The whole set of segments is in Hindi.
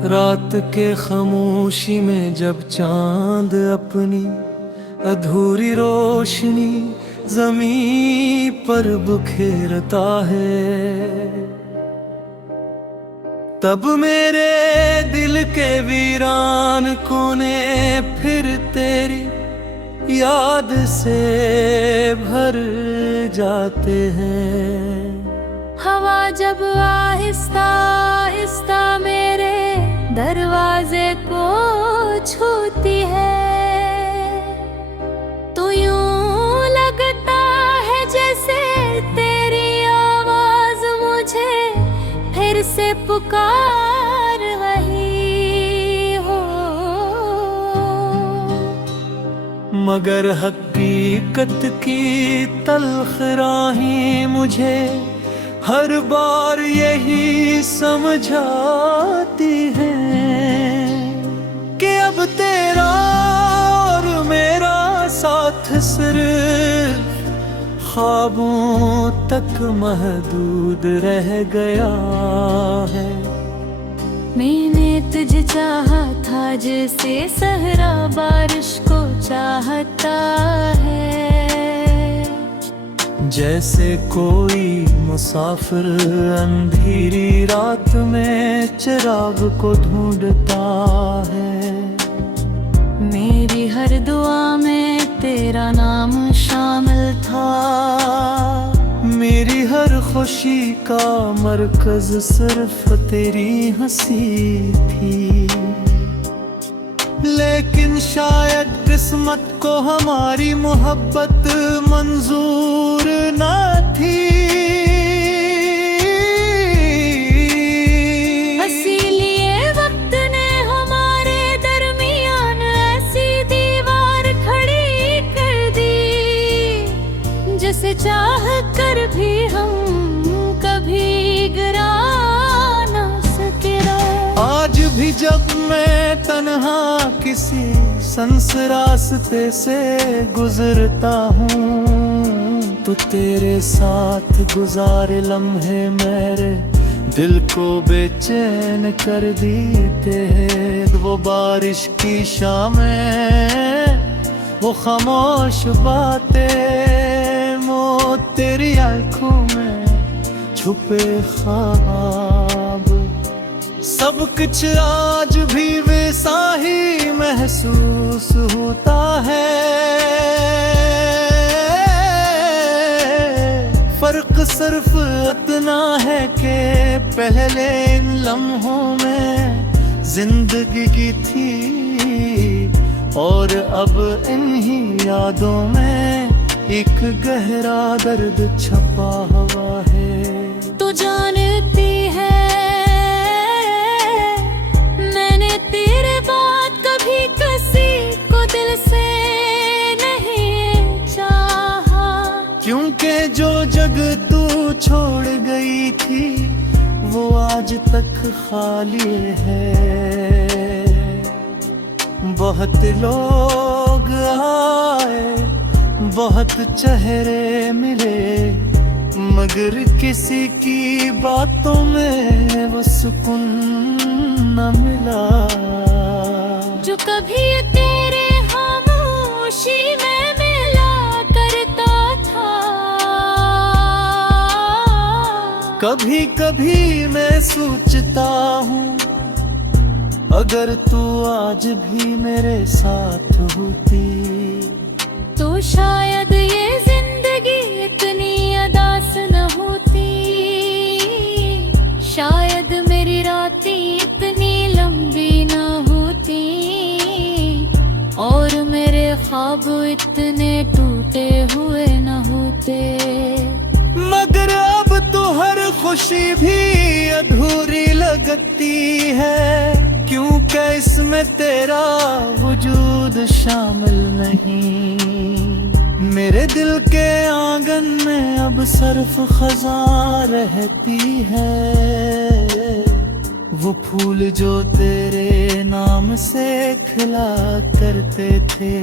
रात के खामोशी में जब चांद अपनी अधूरी रोशनी ज़मीं पर बिखेरता है, तब मेरे दिल के वीरान कोने फिर तेरी याद से भर जाते हैं। हवा जब आहिस्ता आहिस्ता मेरे दरवाजे को छूती है, तो यूं लगता है जैसे तेरी आवाज मुझे फिर से पुकार रही हो। मगर हकीकत की तल्ख राहें मुझे हर बार यही समझाती हैं कि अब तेरा और मेरा साथ सिर्फ ख्वाबों तक महदूद रह गया है। मैंने तुझे चाहा था जैसे सहरा बारिश को चाहता है, जैसे कोई मुसाफिर अंधेरी रात में चिराग को ढूंढता है। मेरी हर दुआ में तेरा नाम शामिल था, मेरी हर खुशी का मरकज सिर्फ तेरी हंसी थी। लेकिन शायद किस्मत को हमारी मोहब्बत मंजूर न थी, इसीलिए वक्त ने हमारे दरमियान ऐसी दीवार खड़ी कर दी, जिसे चाह कर भी हम कभी गिरा न सके। आज भी जब मैं तन्हा किसी संस रास्ते से गुजरता हूँ, तो तेरे साथ गुजारे लम्हे मेरे दिल को बेचैन कर देते हैं। वो बारिश की शामें, वो खामोश बातें, वो तेरी आँखों में छुपे ख्वाब, सब कुछ आज भी वैसा ही महसूस होता है। फर्क सिर्फ इतना है कि पहले इन लम्हों में जिंदगी की थी, और अब इन्हीं यादों में एक गहरा दर्द छपा हुआ है। तू जानती है क्योंकि जो जग तू छोड़ गई थी वो आज तक खाली है। बहुत लोग आए, बहुत चेहरे मिले, मगर किसी की बातों में वो सुकून न मिला जो कभी तेरे खामोशी में कभी कभी मैं सोचता हूँ, अगर तू आज भी मेरे साथ होती तो शायद ये जिंदगी इतनी अदास न होती, शायद मेरी रातें इतनी लंबी न होती, और मेरे ख्वाब इतने टूटे हुए न होते। मगर अब तो हर खुशी भी अधूरी लगती है, क्योंकि इसमें तेरा वजूद शामिल नहीं। मेरे दिल के आंगन में अब सिर्फ खज़ां रहती है, वो फूल जो तेरे नाम से खिला करते थे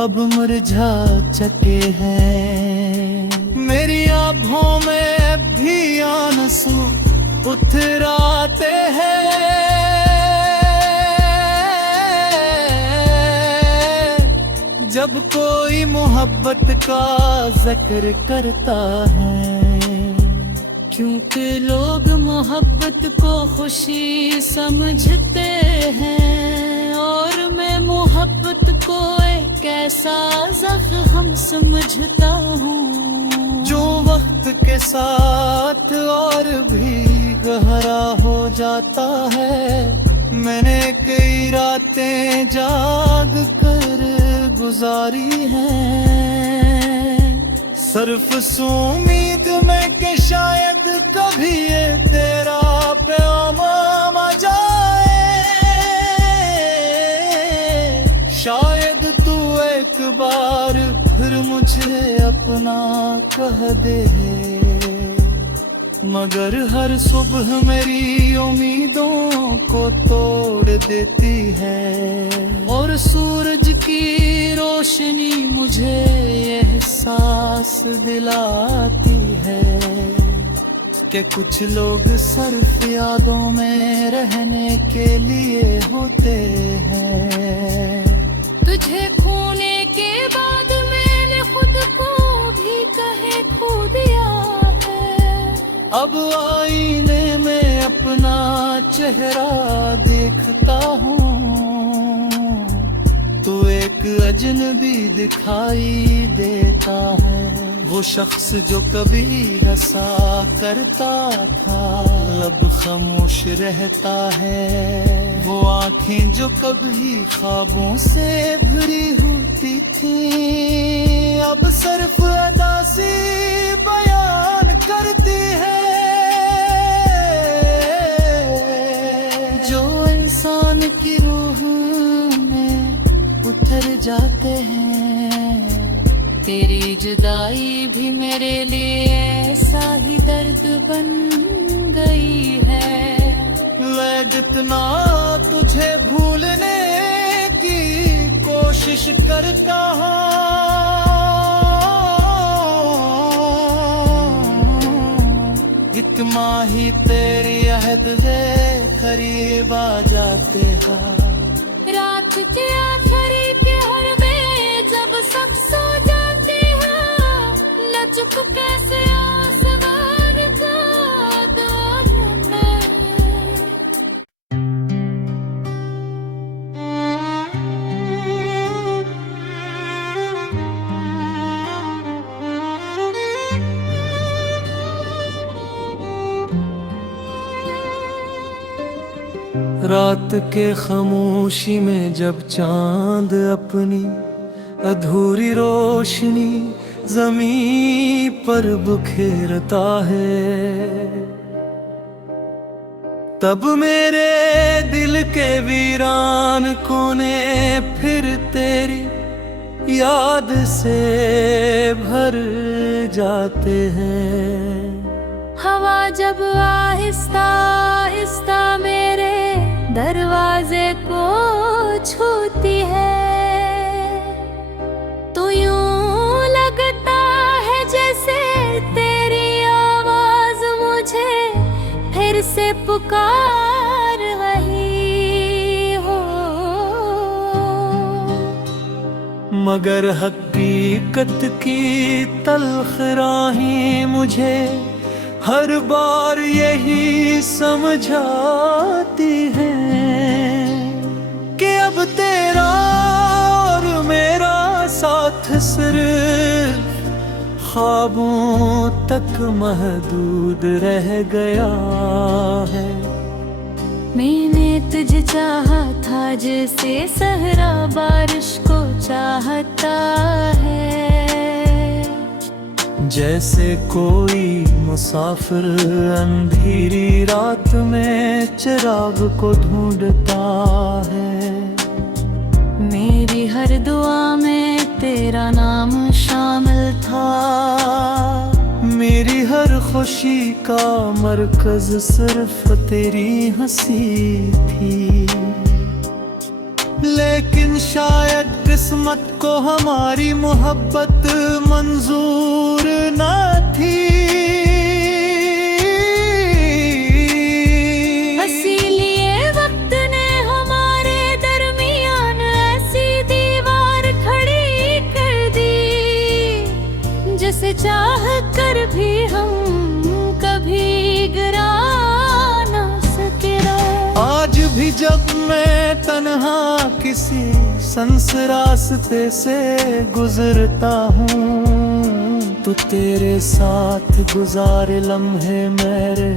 अब मुरझा चुके हैं। मेरी आँखों में भी आंसू उतराते हैं। जब कोई मोहब्बत का जिक्र करता है, क्योंकि लोग मोहब्बत को खुशी समझते हैं और मैं मोहब्बत को एक ऐसा जख्म समझता हूँ जो वक्त के साथ और भी गहरा हो जाता है। मैंने कई रातें जाग कर गुजारी हैं, सिर्फ इस उम्मीद में कि शायद कभी ये तेरा पैगाम आ जाए, शायद तू एक बार फिर मुझे अपना कह दे। मगर हर सुबह मेरी उम्मीदों को तोड़ देती है और सूरज की रोशनी मुझे एहसास दिलाती है कि कुछ लोग सिर्फ यादों में रहने के लिए होते हैं। तुझे खोने के बाद मैंने खुद को भी कहे खो दिया है। अब आईने में अपना चेहरा देखता हूँ, तो एक अजनबी दिखाई देता है। वो शख्स जो कभी हंसा करता था, लब खामोश रहता है। वो आंखें जो कभी ख्वाबों से भरी होती थी, अब सिर्फ अदा सी बयान करती है। जो इंसान की रूह में उतर जाते हैं, तेरी जुदाई भी मेरे लिए ऐसा ही दर्द बन गई है। मैं जितना तुझे भूलने की कोशिश करता हूँ, इतना ही तेरी अहद से करीब आ जाते हैं। रात के आखिरी पहर में जब सब सो जाते हैं, न चुप कैसे आसमान का दामन में। रात के खामोशी में जब चांद अपनी अधूरी रोशनी ज़मीं पर बिखेरता है, तब मेरे दिल के वीरान कोने फिर तेरी याद से भर जाते हैं। हवा जब आहिस्ता आहिस्ता मेरे दरवाजे को छूती है, तो यूं लगता है जैसे तेरी आवाज मुझे फिर से पुकार रही हो। मगर हकीकत की तल्ख राहें मुझे हर बार यही समझाती हैं कि अब तेरा और मेरा साथ सिर्फ ख्वाबों तक महदूद रह गया है। मैंने तुझे चाहा था जैसे सहरा बारिश को चाहता है, जैसे कोई मुसाफिर अंधेरी रात में चिराग को ढूंढता है। मेरी हर दुआ में तेरा नाम शामिल था, मेरी हर खुशी का मरकज सिर्फ तेरी हंसी थी। लेकिन शायद किस्मत को हमारी मोहब्बत मंजूर न थी। इसीलिए वक्त ने हमारे दरमियान ऐसी दीवार खड़ी चाह कर भी हम कभी गिरा ना सके राह। आज भी जब मैं तन्हा किसी संस रास्ते से गुजरता हूँ, तो तेरे साथ गुजारे लम्हे मेरे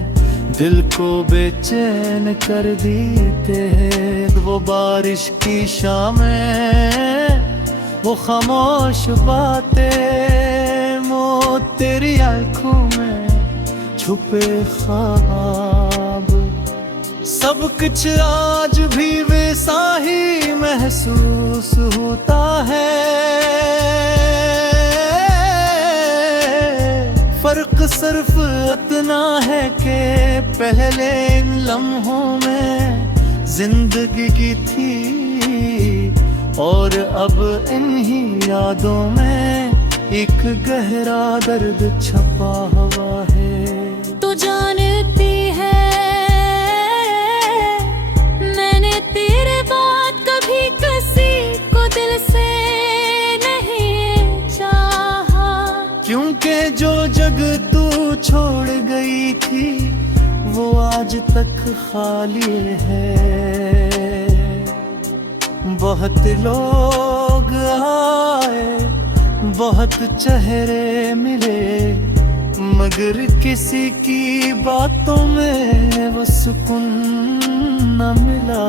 दिल को बेचैन कर देते हैं। वो बारिश की शामें, वो खामोश बातें, वो तेरी आँखों में छुपे ख्वाब, सब कुछ आज भी वैसा ही महसूस होता है। फर्क सिर्फ इतना है कि पहले इन लम्हों में जिंदगी की थी, और अब इन्हीं यादों में एक गहरा दर्द छपा हुआ है। तू जानती है मैंने तेरे बाद कभी किसी को दिल से नहीं चाहा, क्योंकि जो जग तू छोड़ गई थी वो आज तक खाली है। बहुत लोग आए, बहुत चेहरे मिले, मगर किसी की बातों में वो सुकून न मिला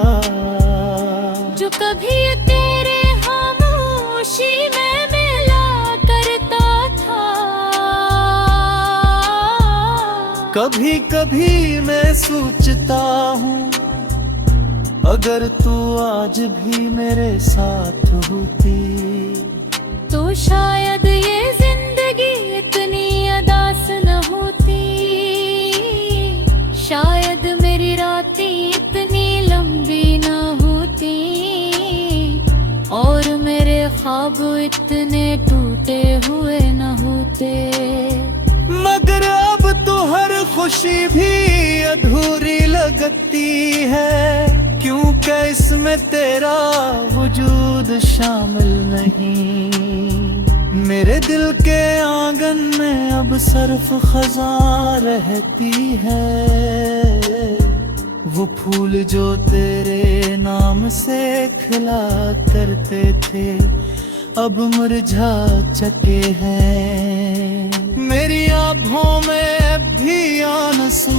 जो कभी तेरे खामोशी में मिला करता था। कभी कभी मैं सोचता हूँ, अगर तू आज भी मेरे साथ होती, तो शायद ये जिंदगी इतनी अदास न होती, शायद मेरी रातें इतनी लंबी न होती, और मेरे ख्वाब इतने टूटे हुए न होते। मगर अब तो हर खुशी भी अधूरी लगती है, क्योंकि इसमें तेरा वजूद शामिल नहीं। मेरे दिल के आंगन में अब सिर्फ खज़ां रहती है, वो फूल जो तेरे नाम से खिला करते थे अब मुरझा चुके हैं। मेरी आँखों में भी आंसू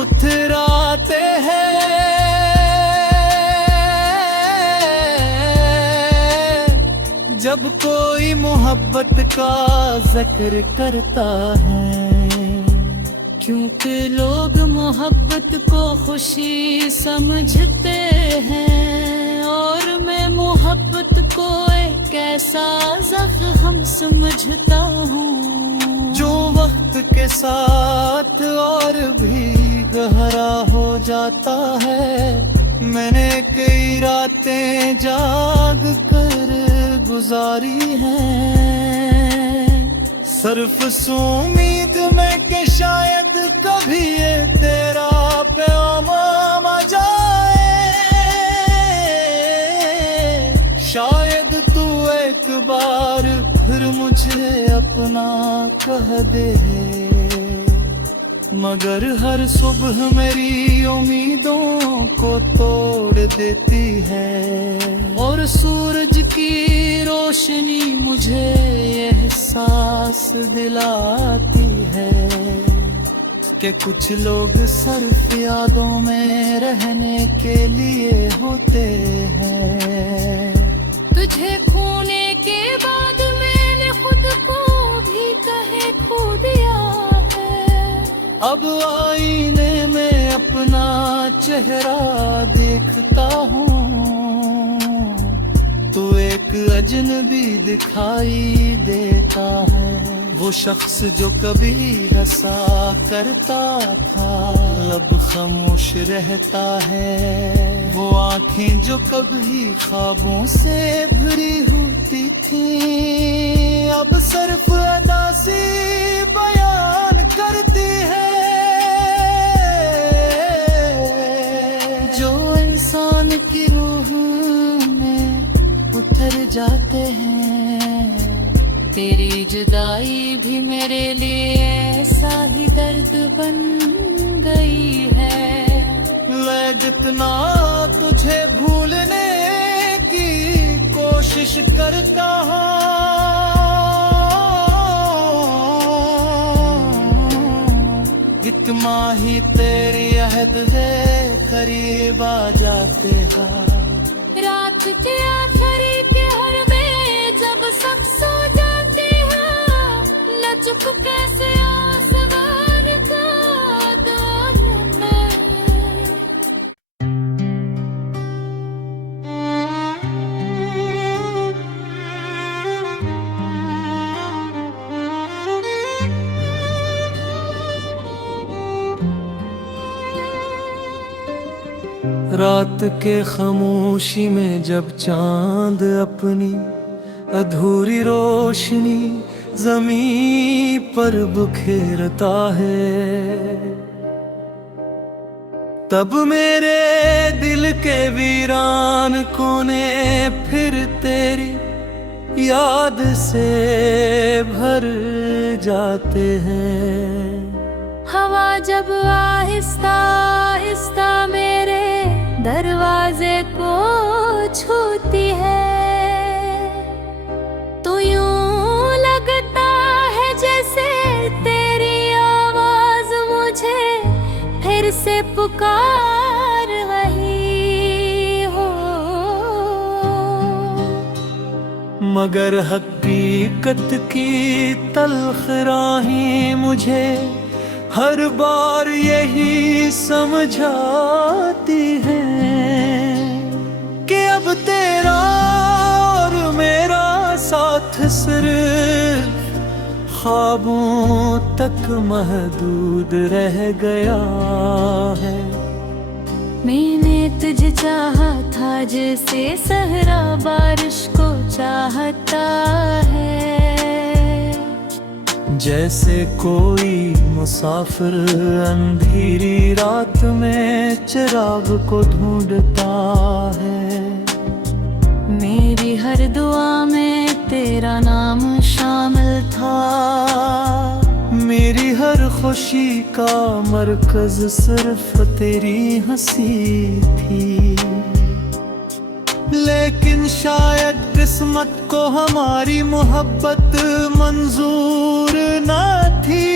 उतराते हैं, जब कोई मोहब्बत का जिक्र करता है, क्योंकि लोग मोहब्बत को खुशी समझते हैं, और मैं मोहब्बत को एक ऐसा ज़ख्म समझता हूँ जो वक्त के साथ और भी गहरा हो जाता है। मैंने कई रातें जाग कर गुजारी हैं, सिर्फ उम्मीद में कि शायद कभी ये तेरा पैगाम आ जाए, शायद तू एक बार फिर मुझे अपना कह दे। मगर हर सुबह मेरी उम्मीदों को तोड़ देती है, और सूरज की रोशनी मुझे एहसास दिलाती है कि कुछ लोग सिर्फ यादों में रहने के लिए होते हैं। तुझे खोने के बाद मैंने खुद को भी कहे खो दिया है। अब आईने में अपना चेहरा देखता हूँ, तो एक अजनबी दिखाई देता है। वो शख्स जो कभी रसा करता था लब खामोश रहता है, वो आंखें जो कभी ख्वाबों से भरी होती थी अब सिर्फ अदा सी बयान करती है। जो इंसान की रूह में उतर जाते हैं तेरी जुदाई भी मेरे लिए ऐसा ही दर्द बन गई है। मैं जितना तुझे भूलने की कोशिश करता हूँ, इतना ही तेरी अहद के करीब आ जाते हैं। रात के आखिरी पहर में जब सब सो जाते हैं, न चुप कैसे आसमान का दामन में। रात के खामोशी में जब चांद अपनी अधूरी रोशनी ज़मीं पर बिखेरता है, तब मेरे दिल के वीरान कोने फिर तेरी याद से भर जाते हैं। हवा जब आहिस्ता आहिस्ता मेरे दरवाजे को छूती है, तो यूं लगता है जैसे तेरी आवाज मुझे फिर से पुकार रही हो। मगर हकीकत की तल्ख राहें मुझे हर बार यही समझाती हैं कि अब तेरा और मेरा साथ सिर्फ ख्वाबों तक महदूद रह गया है। मैंने तुझे चाहा था जैसे सहरा बारिश को चाहता है, जैसे कोई मुसाफिर अंधेरी रात में चिराग को ढूंढता है। मेरी हर दुआ में तेरा नाम शामिल था, मेरी हर खुशी का मरकज सिर्फ तेरी हंसी थी। लेकिन शायद किस्मत को हमारी मोहब्बत मंजूर न थी।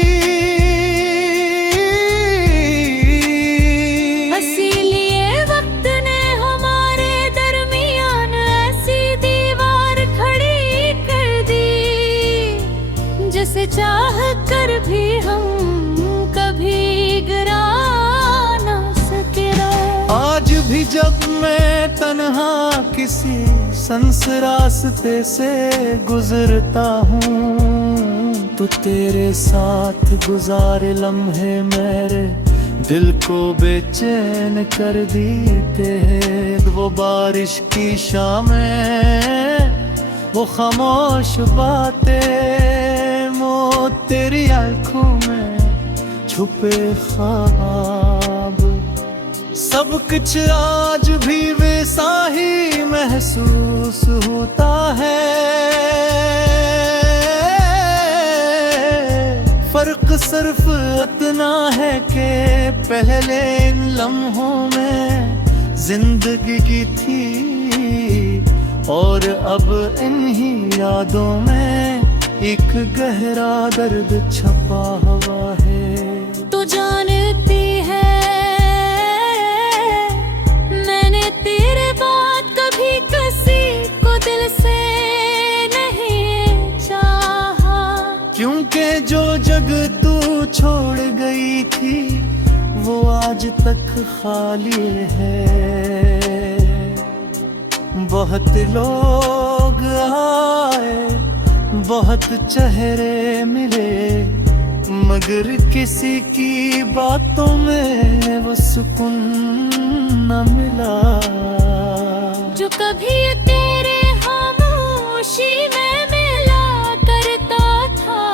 इसीलिए वक्त ने हमारे दरमियान ऐसी दीवार खड़ी कर दी, जिसे चाह कर भी हम कभी गिरा न सके। आज भी जब मैं तन्हा किसी संस रास्ते से गुजरता हूँ, तो तेरे साथ गुजारे लम्हे मेरे दिल को बेचैन कर देते हैं। वो बारिश की शामें, वो खामोश बातें, वो तेरी आँखों में छुपे ख्वाब, सब कुछ आज भी वैसा ही महसूस होता है। फर्क सिर्फ इतना है कि पहले इन लम्हों में जिंदगी की थी, और अब इन्हीं यादों में एक गहरा दर्द छपा हुआ है। तू जानती है मैंने तेरे बाद कभी किसी को दिल से नहीं चाहा, क्योंकि जो जग तू छोड़ गई थी वो आज तक खाली है। बहुत लोग आए, बहुत चेहरे मिले, मगर किसी की बातों में वो सुकून न मिला, जो कभी तेरे खामोशी में मिला करता था।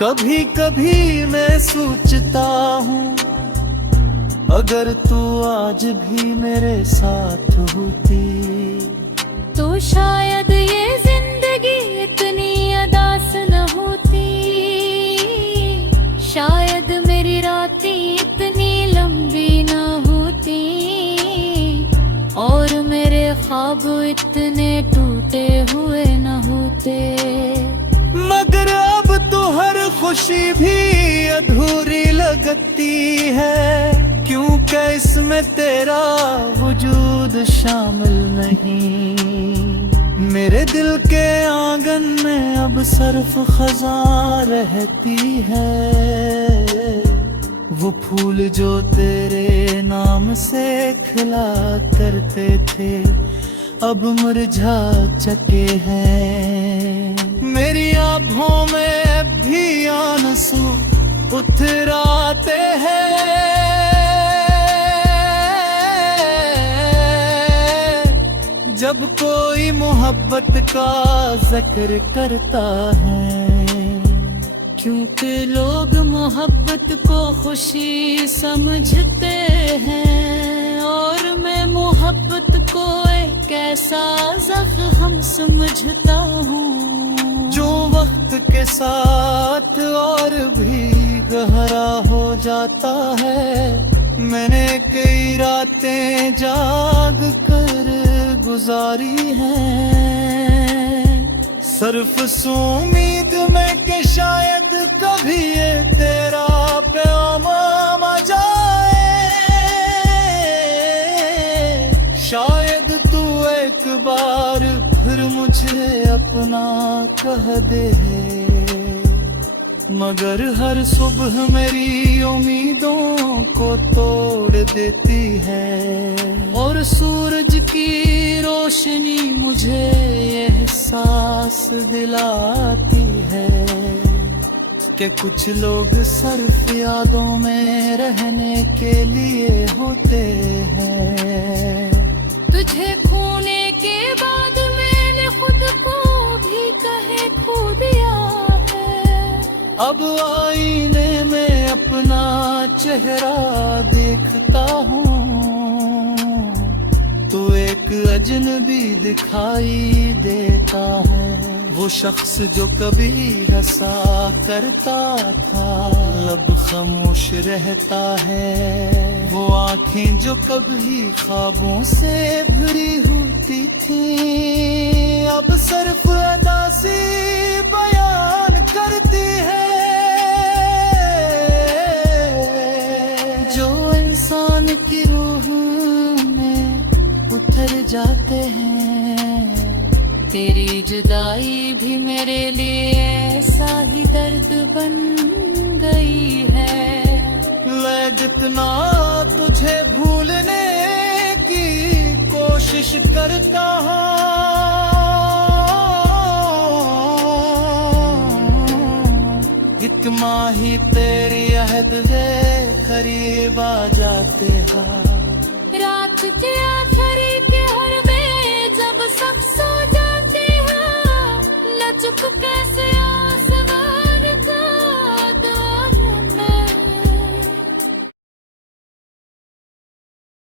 कभी कभी मैं सोचता हूँ, अगर तू आज भी मेरे साथ होती, तो शायद ये जिंदगी इतनी अदास न होती, शायद मेरी रातें इतनी लंबी न होती, और मेरे ख्वाब इतने टूटे हुए न होते। मगर अब तो हर खुशी भी अधूरी लगती है, क्योंकि इसमें तेरा वजूद शामिल नहीं। मेरे दिल के आंगन में अब सिर्फ खज़ां रहती है, वो फूल जो तेरे नाम से खिला करते थे अब मुरझा चुके हैं। मेरी आँखों में भी आंसू उतराते हैं, जब कोई मोहब्बत का जिक्र करता है, क्योंकि लोग मोहब्बत को खुशी समझते हैं, और मैं मोहब्बत को एक ऐसा जख्म समझता हूँ जो वक्त के साथ और भी गहरा हो जाता है। मैंने कई रातें जाग कर गुजारी हैं, सिर्फ उम्मीद में कि शायद कभी ये तेरा प्याम आ जाए, शायद तू एक बार फिर मुझे अपना कह दे। मगर हर सुबह मेरी उम्मीदों को तोड़ देती है, और सूरज की रोशनी मुझे ये एहसास दिलाती है कि कुछ लोग सिर्फ यादों में रहने के लिए होते हैं। तुझे खोने के बाद मैंने खुद को भी कहे खो दिया है, अब आईने में अपना चेहरा देखता हूँ, तो एक अजनबी दिखाई देता है। वो शख्स जो कभी हंसा करता था लब खामोश रहता है, वो आंखें जो कभी ख्वाबों से भरी होती थी अब सिर्फ अदा से बयान करती है। जो इंसान की रूह में उतर जाते हैं, तेरी जुदाई भी मेरे लिए ऐसा ही दर्द बन गई है। मैं जितना तुझे भूलने की कोशिश करता हूँ, एक माही तेरी अहद के करीब आ जाते हैं। रात के आखिरी पहर में जब सब सो जाते हैं, न चुप कैसे